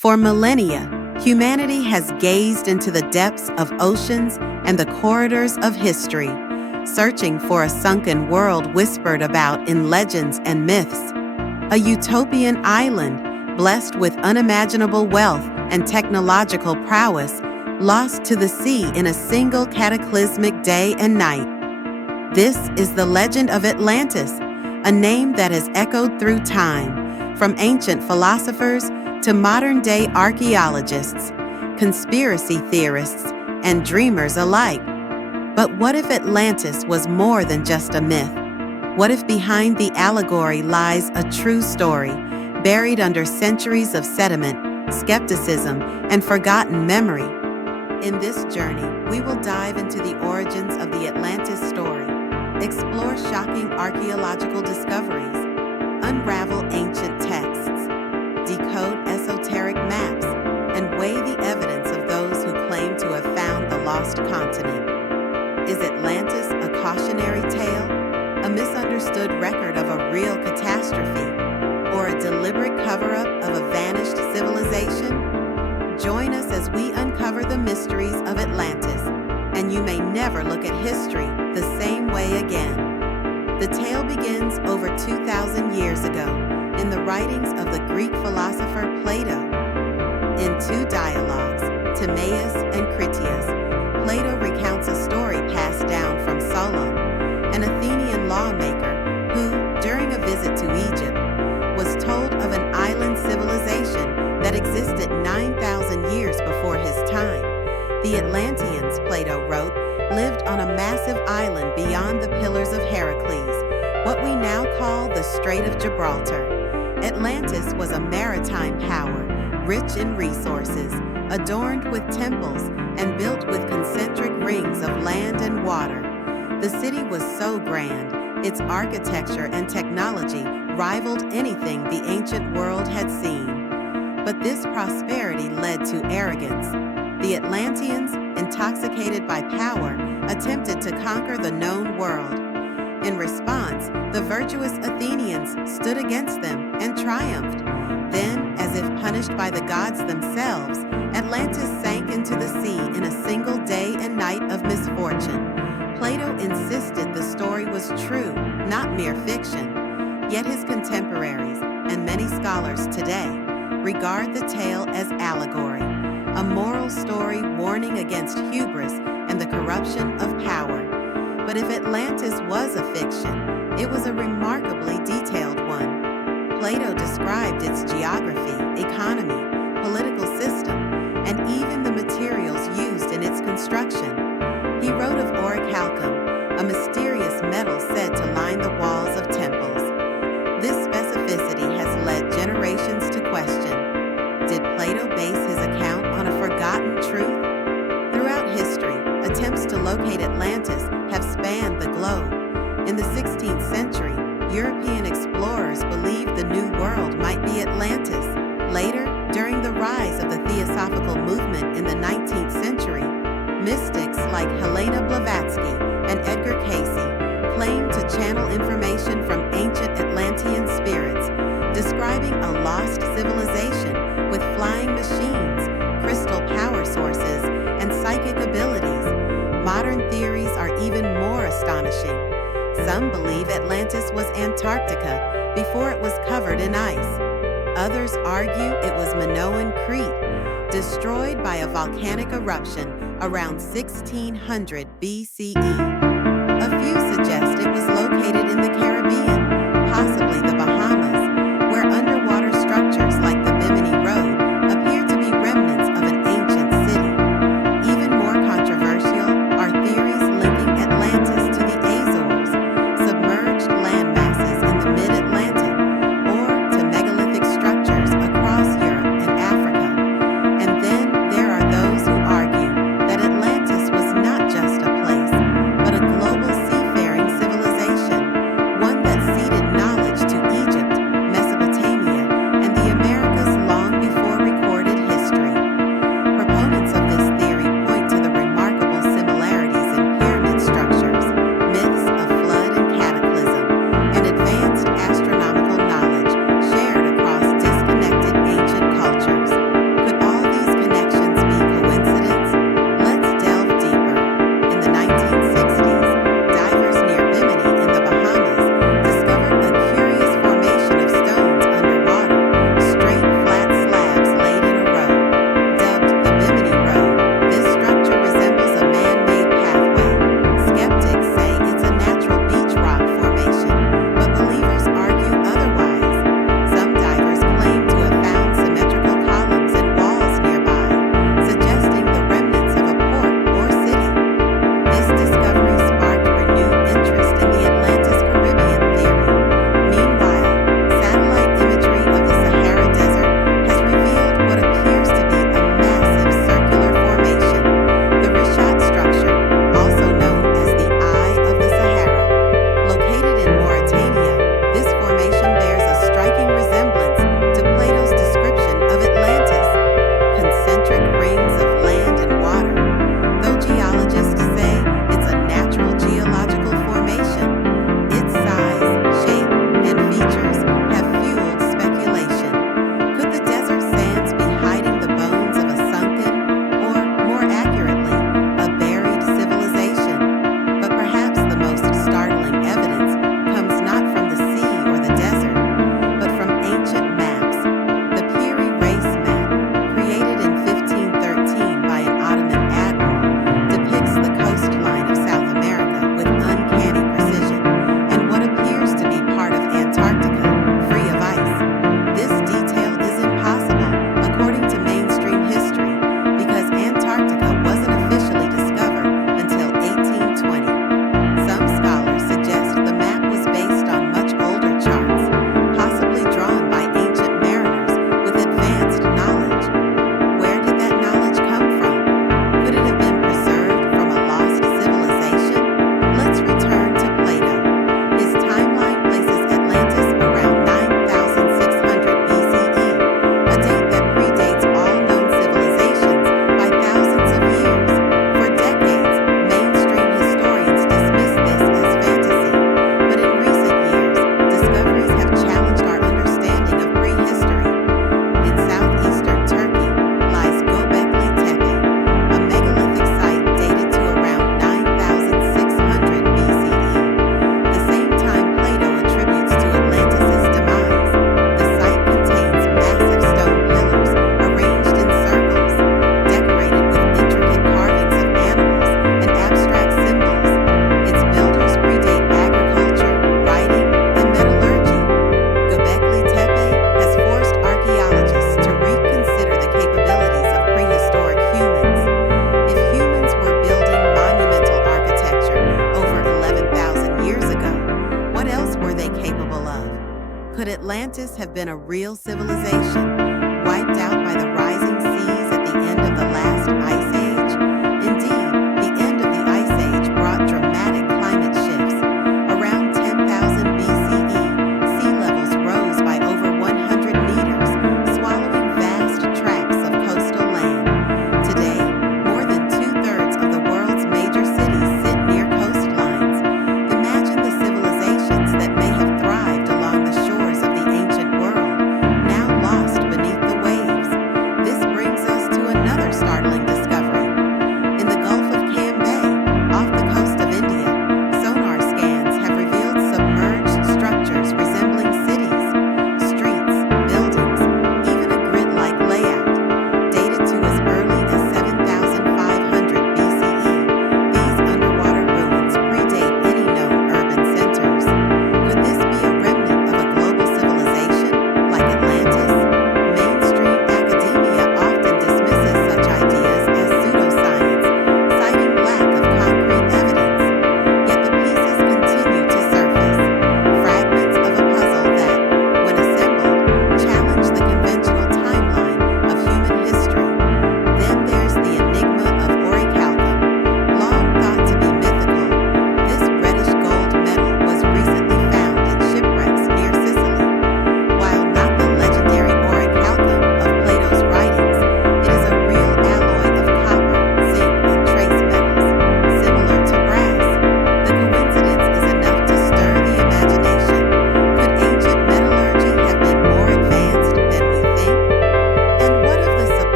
For millennia, humanity has gazed into the depths of oceans and the corridors of history, searching for a sunken world whispered about in legends and myths. A utopian island, blessed with unimaginable wealth and technological prowess, lost to the sea in a single cataclysmic day and night. This is the legend of Atlantis, a name that has echoed through time, from ancient philosophers to modern-day archaeologists, conspiracy theorists, and dreamers alike. But what if Atlantis was more than just a myth? What if behind the allegory lies a true story, buried under centuries of sediment, skepticism, and forgotten memory? In this journey, we will dive into the origins of the Atlantis story, explore shocking archaeological discoveries, unravel ancient texts, decode esoteric maps, and weigh the evidence of those who claim to have found the lost continent. Is Atlantis a cautionary tale, a misunderstood record of a real catastrophe, or a deliberate cover-up of a vanished civilization? Join us as we uncover the mysteries of Atlantis, and you may never look at history the same way again. The tale begins over 2,000 years ago in the writings of the Greek philosopher Plato. In two dialogues, Timaeus and Critias, Plato recounts a story passed down from Solon, an Athenian lawmaker who, during a visit to Egypt, was told of an island civilization that existed 9,000 years before his time. The Atlanteans, Plato wrote, lived on a massive island beyond the Pillars of Heracles, what we now call the Strait of Gibraltar. Atlantis was a maritime power, rich in resources, adorned with temples, and built with concentric rings of land and water. The city was so grand, its architecture and technology rivaled anything the ancient world had seen. But this prosperity led to arrogance. The Atlanteans, intoxicated by power, attempted to conquer the known world. In response, the virtuous Athenians stood against them and triumphed. Then, as if punished by the gods themselves, Atlantis sank into the sea in a single day and night of misfortune. Plato insisted the story was true, not mere fiction. Yet his contemporaries, and many scholars today, regard the tale as allegory, a moral story warning against hubris and the corruption of power. But if Atlantis was a fiction, it was a remarkably detailed one. Plato described its geography, economy, political system, and even the materials used in its construction. He wrote of orichalcum, a mysterious metal said to line the walls of temples. This specificity has led generations to question, did Plato base his account on a forgotten truth? Throughout history, attempts to locate Atlantis have spanned the globe. In the 16th century, European explorers believed the New World might be Atlantis. Later, during the rise of the Theosophical movement in the 19th century, mystics like Helena Blavatsky and Edgar Cayce claimed to channel information from ancient Atlantean spirits, describing a lost civilization with flying machines, crystal power sources, and psychic abilities. Modern theories are even more astonishing. Some believe Atlantis was Antarctica before it was covered in ice. Others argue it was Minoan Crete, destroyed by a volcanic eruption around 1600 BCE. A few suggest it was located in the Caribbean, possibly the Bahamas, where underwater structures like the Bimini Road appear to be remnants of an ancient city. Even more controversial are theories linking Atlantis to the Azores, submerged land masses in the mid-Atlantic, or to megalithic structures across Europe and Africa. And then there are those who argue that Atlantis was not just a place, but a global seafaring civilization, one that seized Atlantis have been a real civilization,